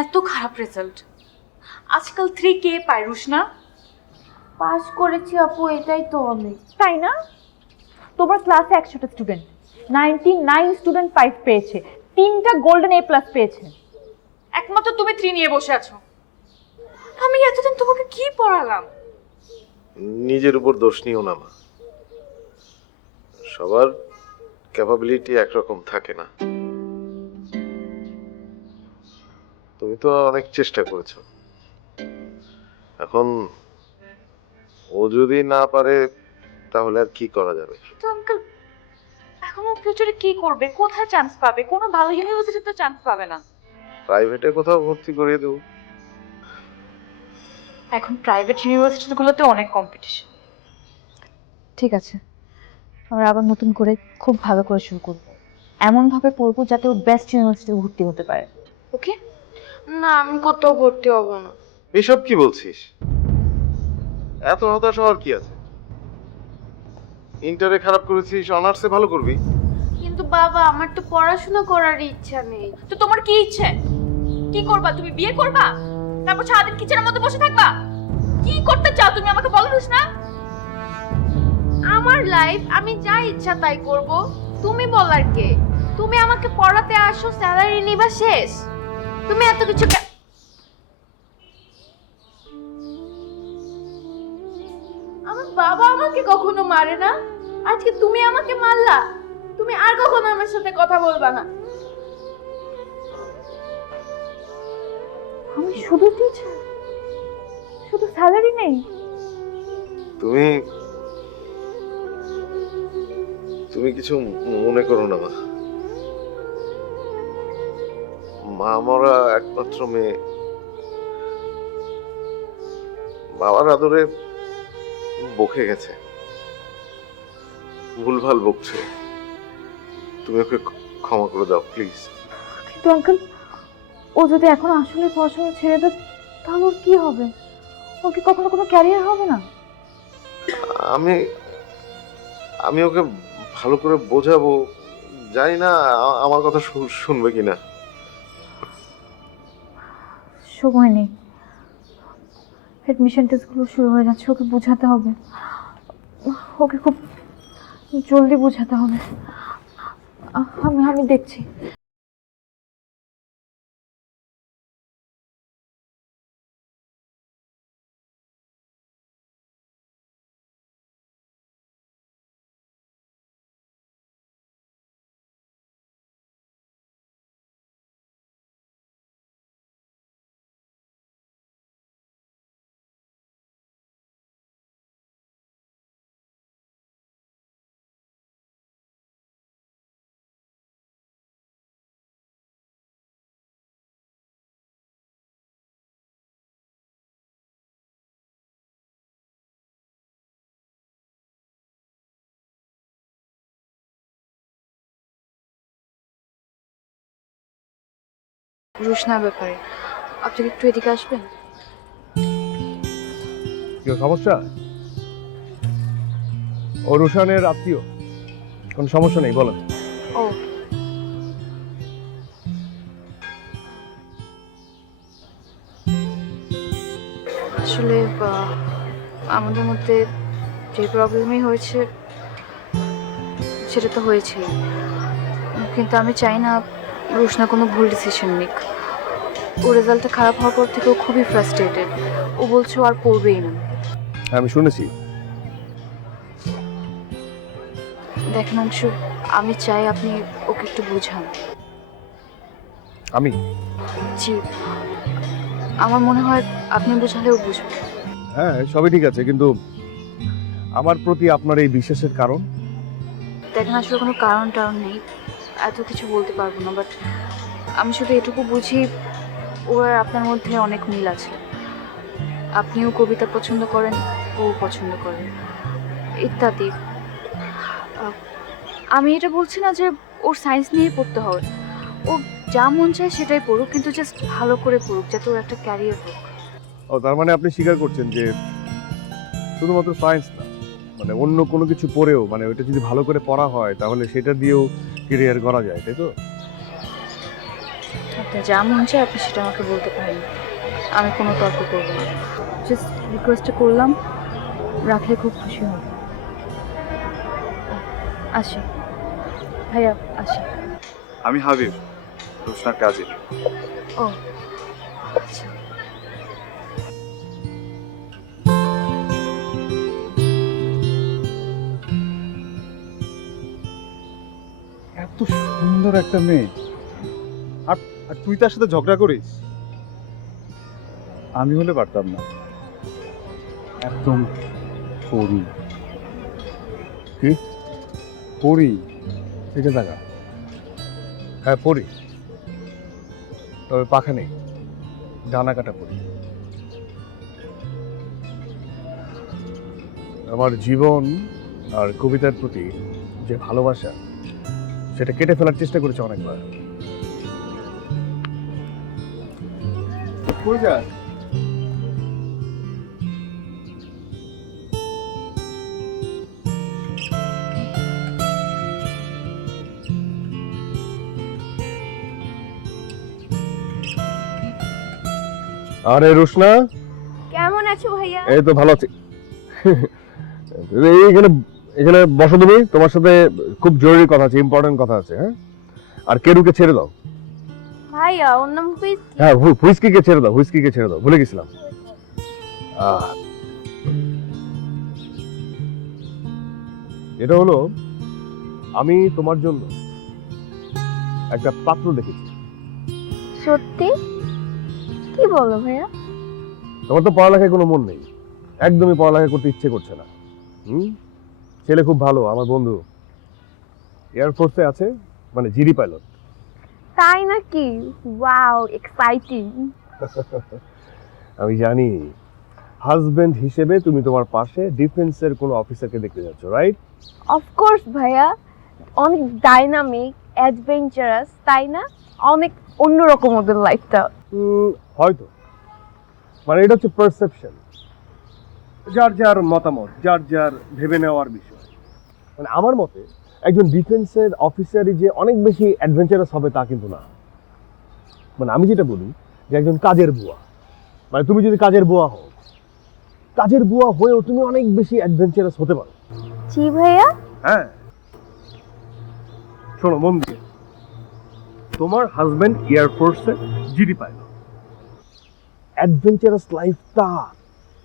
এত খারাপ রেজাল্ট, আজকাল 3 কে পায় রুশনা? পাস করেছি আপু, এটাই তো অনেক। তাই না? তোমার ক্লাসে 100টা স্টুডেন্ট, 99 স্টুডেন্ট 5 পেয়েছে, 3টা গোল্ডেন A+ পেয়েছে, একমাত্র তুমি 3 নিয়ে বসে আছো। আমি এতদিন তোমাকে কি পড়ালাম? নিজের উপর দোষ নিও না মা, সবার ক্যাপাবিলিটি একরকম থাকে না। তুমি তো অনেক চেষ্টা করেছো, এখন ও যদি না পারে তাহলে আর কি করা যাবে? তো আঙ্কেল, এখন ও ফিউচারে কি করবে, কোথায় চান্স পাবে? কোনো ভালো ইউনিভার্সিটিতে চান্স পাবে না। প্রাইভেটে কোথাও ভর্তি করিয়ে দেবো। এখন প্রাইভেট ইউনিভার্সিটিগুলোতে অনেক কম্পিটিশন। ঠিক আছে, আমরা আবার নতুন করে খুব ভালো করে শুরু করব, এমনভাবে পড়বো যাতে ও বেস্ট ইউনিভার্সিটিতে ভর্তি হতে পারে। ওকে? না, আমি কোথাও ভর্তি হব না। এসব কি বলছিস? এত হতাশ হওয়ার কি আছে? ইন্টারে খারাপ করেছিস, অনার্সে ভালো করবি। কিন্তু বাবা, আমার তো পড়াশোনা করার ইচ্ছা নেই। তো তোমার কি ইচ্ছে? কি করবা তুমি? বিয়ে করবা, তারপর সারাদিন কিচেনের মধ্যে বসে থাকবা? কি করতে চাও তুমি আমাকে বলো না? আমার লাইফ, আমি যা ইচ্ছা তাই করব। তুমি বলার কে? তুমি আমাকে পড়াতে আসো, স্যালারি নিবা, শেষ। তুমি এত কিছু আমার বাবা আমাকে কখনো মারে না, আজকে তুমি আমাকে মারলা। তুমি আর কখনো আমার সাথে কথা বলবা না। আমি শুধু টিচার, শুধু স্যালারি নেই? তুমি তুমি কিছু মনে করো না মা, মা মরা একমাত্র মেয়ে, বাবার আদরে বকে গেছে, ভুলভাল বকছে, তুমি ওকে ক্ষমা করে দাও প্লিজ। কিন্তু আঙ্কেল, ও যদি এখন আসলে পড়াশোনা ছেড়ে দেয় তাহলে ওর কি হবে? ওর কি কখনো কোনো ক্যারিয়ার হবে না? আমি আমি ওকে ভালো করে বোঝাবো, জানি না আমার কথা শুনবে কিনা। সময় নেই, অ্যাডমিশন টেস্টগুলো শুরু হয়ে যাচ্ছে, ওকে বোঝাতে হবে, ওকে খুব জলদি বোঝাতে হবে। আমি দেখছি। রুশনার ব্যাপারে আপনি একটু এদিকে আসবেন? কি সমস্যা? ও রুশানের আত্মীয়, কোনো সমস্যা নেই, বলেন। ও, আসলে আমাদের মধ্যে যে প্রবলেমই হয়েছে সেটা তো হয়েছে, কিন্তু আমি চাই না রুশনা কোনো ভুল ডিসিশন নিক। ও রেজাল্টটা খারাপ হওয়ার পর থেকে ও খুবই ফ্রাস্ট্রেটেড, ও বলছে ও আর পড়বেই না। আমি শুনেছি। দেখেন অংশু, আমি চাই আপনি ওকে একটু বুঝান। আমি? জি, আমার মনে হয় আপনি বুঝালে ও বুঝবে। হ্যাঁ, সবই ঠিক আছে, কিন্তু আমার প্রতি আপনার এই বিশ্বাসের কারণ? দেখেন আসলে কোনো কারণ টারণ নেই, এত কিছু বলতে পারবো না, বাট আমি শুধু এটুকু বুঝি ও আর আপনার মধ্যে অনেক মিল আছে। আপনিও কবিতা পছন্দ করেন, ও পছন্দ করেন, ইত্যাদি। আমি এটা বলছি না যে ওর সায়েন্স নিয়েই পড়তে হবে, ও যা মন চায় সেটাই পড়ুক, কিন্তু জাস্ট ভালো করে পড়ুক যাতে ওর একটা ক্যারিয়ার হোক। ও, তার মানে আপনি স্বীকার করছেন যে শুধুমাত্র সায়েন্স না, মানে অন্য কোনো কিছু পড়েও, মানে ওটা যদি ভালো করে পড়া হয় তাহলে সেটা দিয়েও ক্যারিয়ার করা যায়, তাই তো? আপনার যা মন চায় আপনি সেটা আমাকে বলতে পারেন, আমি কোনো তর্ক করবো না। জাস্ট রিকোয়েস্টটা করলাম, রাখলে খুব খুশি হব। আসি ভাইয়া, আসি। আমি হাবিব, রোশনার কাজে। ও আচ্ছা। এত সুন্দর একটা মেয়ে, আর আর তুই তার সাথে ঝগড়া করিস? আমি হলে পারতাম না। একদম পরি। কি পরি। থেকে থাকা? হ্যাঁ পড়ি, তবে পাখা নেই, ডানা কাটা পড়ি। আমার জীবন আর কবিতার প্রতি যে ভালোবাসা, সেটা কেটে ফেলার চেষ্টা করেছে অনেকবার। কই যাস? আরে রোশনা, কেমন আছো ভাইয়া? এই তো ভালো আছি। এখানে এখানে বসো তুমি, তোমার সাথে খুব জরুরি কথা আছে, ইম্পর্টেন্ট কথা আছে। হ্যাঁ, আর কেরুকে ছেড়ে দাও। ভাইয়া ওর নাম হুইস্কি। হ্যাঁ হুইস্কিকে ছেড়ে দাও, হুইস্কিকে ছেড়ে দাও, ভুলে গেছিলাম। এটা হলো, আমি তোমার জন্য একটা পাত্র দেখেছি। সত্যি? কি বলো ভাইয়া? তোমার তো পড়ালেখায় কোনো মন নেই, একদমই পড়ালেখা করতে ইচ্ছে করছে না। ছেলে খুব ভালো, আমার বন্ধু, এয়ারফোর্সে আছে, মানে জিডি পাইলট। তাই নাকি? Wow, exciting. আমি জানি হাজবেন্ড হিসেবে তুমি তোমার পাশে ডিফেন্সের কোনো অফিসারকে দেখতে যাচ্ছ, রাইট? অফকোর্স ভাইয়া, অনেক ডাইনামিক, অ্যাডভেঞ্চারাস, তাই না? অনেক অন্যরকম ওদের লাইফটা। হয়তো, মানে এটা হচ্ছে পারসেপশন, যার যার মতামত, যার যার ভেবে নেওয়ার বিষয়। মানে আমার মতে একজন ডিফেন্সের অফিসারই যে অনেক বেশি অ্যাডভেঞ্চারাস হবে তা কিন্তু না। মানে আমি যেটা বলি যে একজন কাজের বুয়া, মানে তুমি যদি কাজের বুয়া হও, কাজের বুয়া হয়েও তুমি অনেক বেশি অ্যাডভেঞ্চারাস হতে পারো। জি ভাইয়া। হ্যাঁ, শোনো মন দিয়ে, তোমার হাজবেন্ড এয়ারফোর্সে জিডি পাইলট, অ্যাডভেঞ্চারাস লাইফ তার।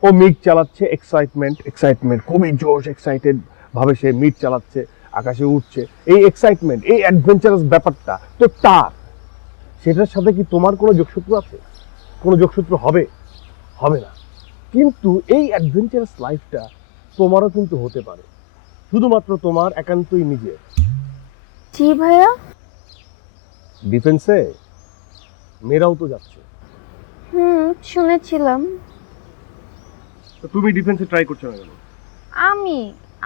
ও মিগ চালাচ্ছে, এক্সাইটমেন্ট, খুবই জোশ, এক্সাইটেড ভাবে সে মিগ চালাচ্ছে, আকাশে উঠছে। এই এক্সাইটমেন্ট, এই অ্যাডভেঞ্চারাস ব্যাপারটা তো তার। সেটার সাথে কি তোমার কোনো যোগসূত্র আছে? কোনো যোগসূত্র হবে? হবে না। কিন্তু এই অ্যাডভেঞ্চারাস লাইফটা তোমারও কিন্তু হতে পারে, শুধুমাত্র তোমার একান্তই নিজের। জি ভাইয়া। ডিফেন্সে মেয়েরাও তো যাচ্ছে। শুনেছিলাম। তো তুমি ডিফেন্সে ট্রাই করছো না কেন?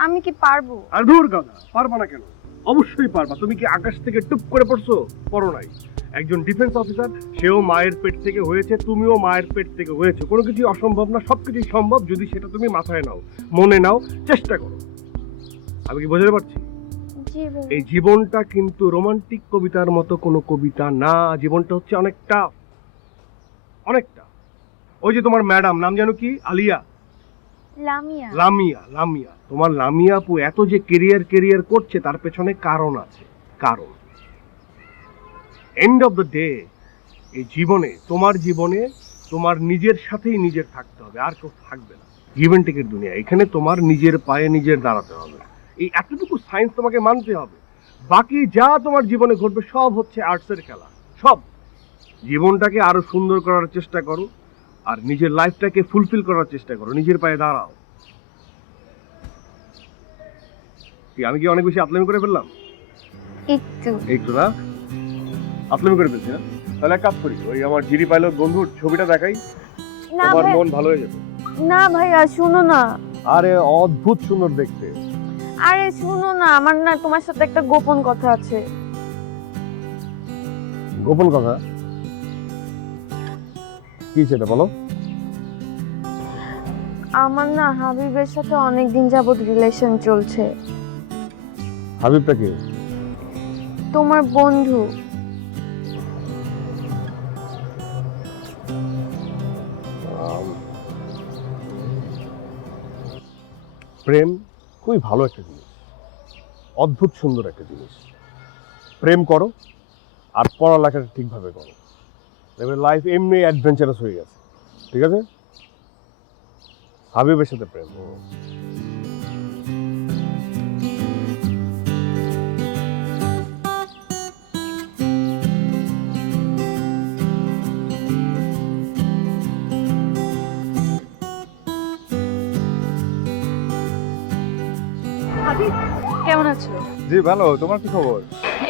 আমি কি পারবো? আর দূর কথা, পারবা না কেন? অবশ্যই পারবা। তুমি কি আকাশ থেকে টুপ করে পড়ছো? পড়ো নাই। একজন ডিফেন্স অফিসার, সেও মায়ের পেট থেকে হয়েছে, তুমিও মায়ের পেট থেকে হয়েছে। কোনো কিছুই অসম্ভব না, সবকিছুই সম্ভব যদি সেটা তুমি মাথায় নাও, মনে নাও, চেষ্টা করো। আমি কি বোঝাতে পারছি? জি ভাইয়া। এই জীবনটা কিন্তু রোমান্টিক কবিতার মতো কোনো কবিতা না। জীবনটা হচ্ছে অনেকটা। ওই যে তোমার ম্যাডাম, নাম জানো কি? আলিয়া? লামিয়া। তোমার লামিয়া আপু এত যে কেরিয়ার করছে, তার পেছনে কারণ আছে। কারণ এন্ড অফ দ্য ডে, এই জীবনে তোমার নিজের সাথেই নিজের থাকতে হবে, আর কেউ থাকবে না। গিভ এন্ড টেকের দুনিয়া, এখানে তোমার নিজের পায়ে নিজের দাঁড়াতে হবে। এই এতটুকু সায়েন্স তোমাকে মানতে হবে। বাকি যা তোমার জীবনে ঘটবে সব হচ্ছে আর্টসের খেলা। সব জীবনটাকে আরো সুন্দর করার চেষ্টা করো, আর নিজের লাইফটাকে ফুলফিল করার চেষ্টা করো, নিজের পায়ে দাঁড়াও। আমি কি অনেক বেশি আপলামি করে ফেললাম? একটু না আপলামি করে ফেলছি না? তাহলে এক কাজ করি, ওই আমার জিডি পাইলট বন্ধুর ছবিটা দেখাই, তোমার মন ভালো হয়ে যাবে। না ভাইয়া, শুনো না। আরে অদ্ভুত সুন্দর দেখতে। আরে শুনো না, আমার না তোমার সাথে একটা গোপন কথা আছে। গোপন কথা? কি সেটা বলো। আমার না হাবিবের সাথে অনেকদিন যাবত রিলেশন চলছে। হাবিবটা কি? তোমার বন্ধু। প্রেম খুবই ভালো একটা জিনিস, অদ্ভুত সুন্দর একটা জিনিস। প্রেম করো আর পড়ালেখাটা ঠিকভাবে করো, দেখবে লাইফ এমনি অ্যাডভেঞ্চারাস হয়ে গেছে। ঠিক আছে? হাবিবের সাথে প্রেম। ভাবি কেমন আছো? জি ভালো, তোমার কি খবর?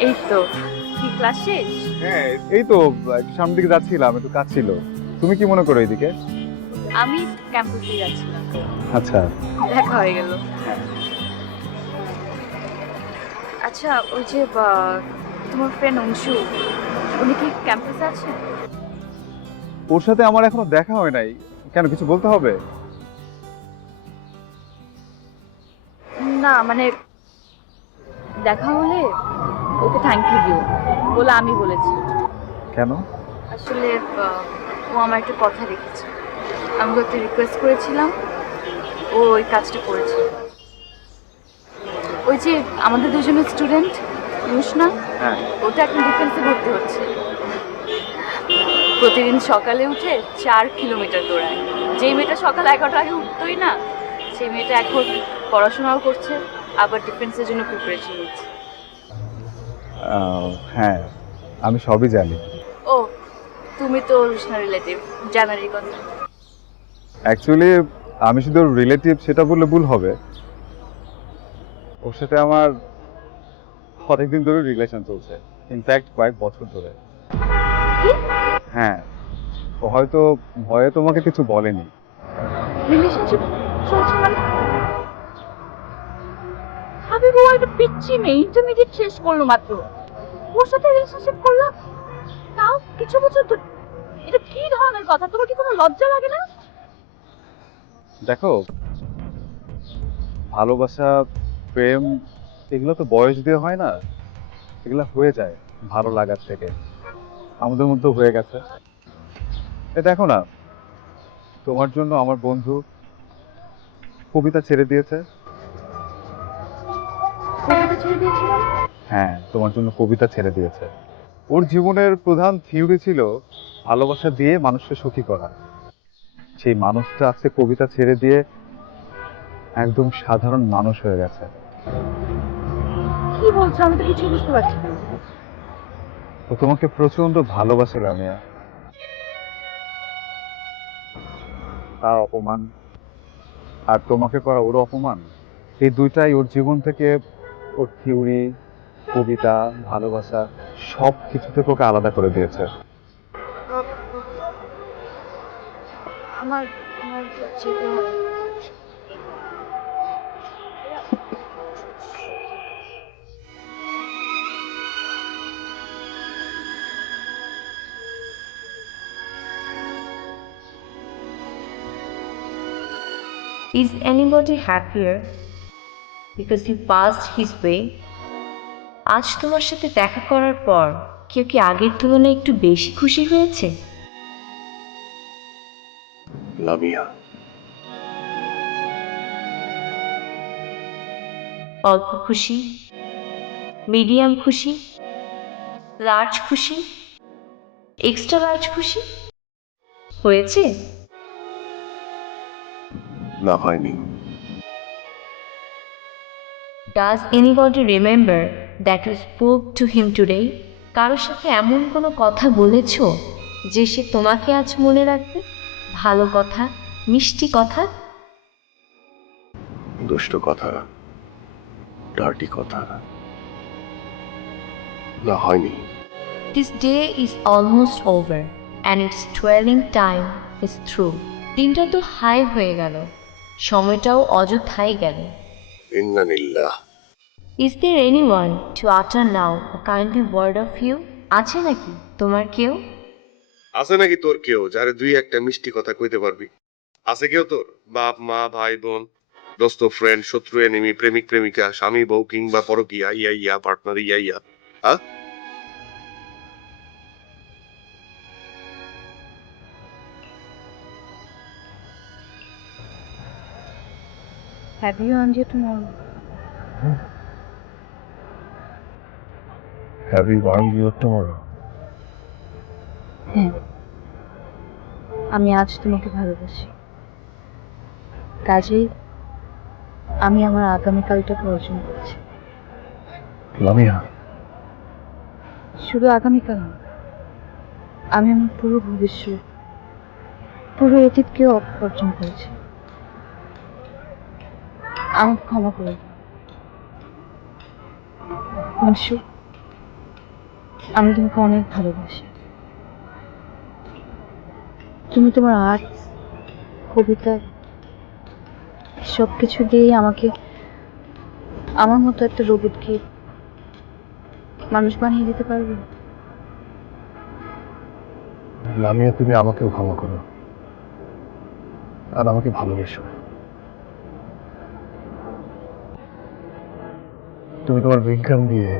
এই তো, কি ক্লাস শেষ? হ্যাঁ এই তো একটু সামনের দিকে যাচ্ছিলাম, একটু কাজ ছিল। তুমি কি মনে করো এইদিকে? আমি ক্যাম্পাসে যাচ্ছিলাম, আচ্ছা। দেখা হয়ে গেল। আচ্ছা, ওই যে তোমার ফ্রেন্ড অংশু, উনি কি ক্যাম্পাসে আছে? ওর সাথে আমার এখনো দেখা হয় নাই, কেন কিছু বলতে হবে? না মানে দেখা হলে ওকে থ্যাংক ইউ দিও বলে আমি বলেছি। কেন? আসলে ও আমার একটা কথা রেখেছে, আমি ওকে রিকোয়েস্ট করেছিলাম, ও ওই কাজটা করেছে। ওই যে আমাদের দুজনের স্টুডেন্ট রুশনা, হ্যাঁ। ওটা এখন ডিফেন্সে ভর্তি হচ্ছে। প্রতিদিন সকালে উঠে 4 কিলোমিটার দৌড়ায়। যেই মেয়েটা সকাল 11টার আগে উঠতোই না, সেই মেয়েটা এখন পড়াশোনাও করছে, আবার ডিফেন্সের জন্য প্রিপারেশন নিচ্ছে। হ্যাঁ আমি সবই জানি। ও, তুমি তো রুশনা রিলেটিভ, জানারই কথা। অ্যাকচুয়ালি আমি শুধু রিলেটিভ সেটা বললে ভুল হবে। ওর সাথে আমার অনেকদিন ধরে রিলেশন চলছে, ইনফ্যাক্ট কয়েক বছর ধরে। হ্যাঁ, ও হয়তো ভয়ে তোমাকে কিছু বলেনি। রিলেশনশিপ চলছে মানে? আমি ও একটা পিচ্চি মেয়ে, ইন্টারমিডিয়েট শেষ করলো মাত্র, ওর সাথে রিলেশনশিপ করলাম, তাও কিছু বছর তো। এটা কি ধরনের কথা? তোমার কি কোনো লজ্জা লাগে না? দেখো, ভালোবাসা, প্রেম, এগুলো তো বয়স দিয়ে হয় না, এগুলো হয়ে যায় ভালো লাগার থেকে। আমাদের মধ্যে হয়ে গেছে। এ দেখো না, তোমার জন্য আমার বন্ধু কবিতা ছেড়ে দিয়েছে। কবিতা ছেড়ে দিয়েছিলাম? হ্যাঁ, তোমার জন্য কবিতা ছেড়ে দিয়েছে। ওর জীবনের প্রধান থিওরি ছিল ভালোবাসা দিয়ে মানুষকে সুখী করা। সেই মানুষটা আজকে কবিতা ছেড়ে দিয়ে একদম সাধারণ মানুষ হয়ে গেছে। কি বলছো? আমি তো কিছু বুঝতে পারছি না। ও তোমাকে প্রচন্ড ভালোবাসে রামিয়া। তার অপমান আর তোমাকে করা ওর অপমান, এই দুইটাই ওর জীবন থেকে, ওর থিওরি, কবিতা, ভালোবাসা সব কিছু থেকে ওকে আলাদা করে দিয়েছে। আমার যেতে হবে। Is anybody happier because you passed his way? আজ তোমার সাথে দেখা করার পর কেউ কি আগের তুলনায় একটু বেশি খুশি হয়েছে? লামিয়া, অল্প খুশি, মিডিয়াম খুশি, লার্জ খুশি, এক্সট্রা লার্জ খুশি হয়েছে? না হয়নি। Does anybody remember that you spoke to him today? কারোর সাথে এমন কোনো কথা বলেছো যে সে তোমাকে আজ মনে রাখবে? ভালো কথা, মিষ্টি কথা? দুষ্ট কথা, ডার্টি কথা, না হয়নি। This day is almost over and its dwelling time is through. দিনটা তো হাই হয়ে গেল, সময়টাও অযথাই গেল। ইন্নানিল্লাহ। Is there anyone to utter now a kindly word of you? আছে নাকি তোমার কেউ? আছে নাকি তোর কেউ যারে দুই একটা মিষ্টি কথা কইতে পারবি? আছে কেউ তোর? বাপ মা, ভাই বোন, দোস্ত, ফ্রেন্ড, শত্রু, এনিমি, প্রেমিক প্রেমিকা, স্বামী বউ কিংবা পরকীয়া, ইয়া পার্টনার, ইয়া হ্যাঁ? Have you earned your tomorrow? Have you earned your tomorrow? হ্যাঁ, আমি আজ তোমাকে ভালোবাসি, কাজেই আমি আমার আগামীকালটাকে অর্জন করছি। লামিয়া, শুধু আগামীকাল না, আমি আমার পুরো ভবিষ্যৎ, পুরো অতীতকেও অর্জন করেছি। আমাকে ক্ষমা করে দাও। অংশু, আমি তোমাকে অনেক ভালোবাসি। তুমি তোমার আর্ট, কবিতা সব কিছু দিয়েই আমাকে আমার মতো একটা রোবটকে মানুষ বানিয়ে দিতে পারবে। লামিয়া, তুমি আমাকেও ক্ষমা করো আর আমাকে ভালোবেসো। তুমি তোমার বিজ্ঞান দিয়ে